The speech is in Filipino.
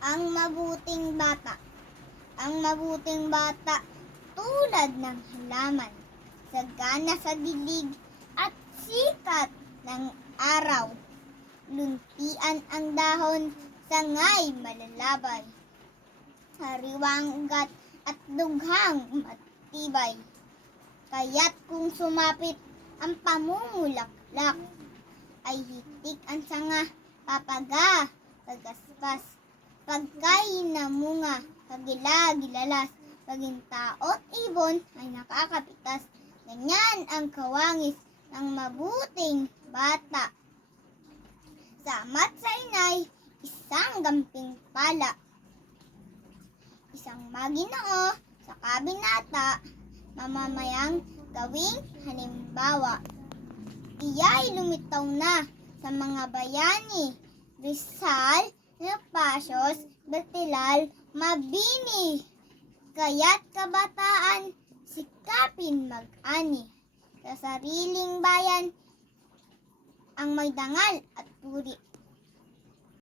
Ang mabuting bata. Ang mabuting bata, tulad ng halaman, sagana sa dilig at sikat ng araw. Luntian ang dahon, sangay malalabay. Sariwang ugat at dughang matibay. Kaya't kung sumapit ang pamumulaklak, ay hitik ang sanga, papaga, pagaspas. Pagkay namunga, kagila-gilalas, paging tao't ibon ay nakakapitas. Ganyan ang kawangis ng mabuting bata. Sa ama't sa inay, isang gamping pala. Isang maginoo sa kabinata, mamamayang gawing halimbawa. Iya'y lumitaw na sa mga bayani, Rizal, Napasios, Bertilal, Mabini. Kaya't kabataan, sikapin mag-ani. Sa sariling bayan, ang may dangal at puri.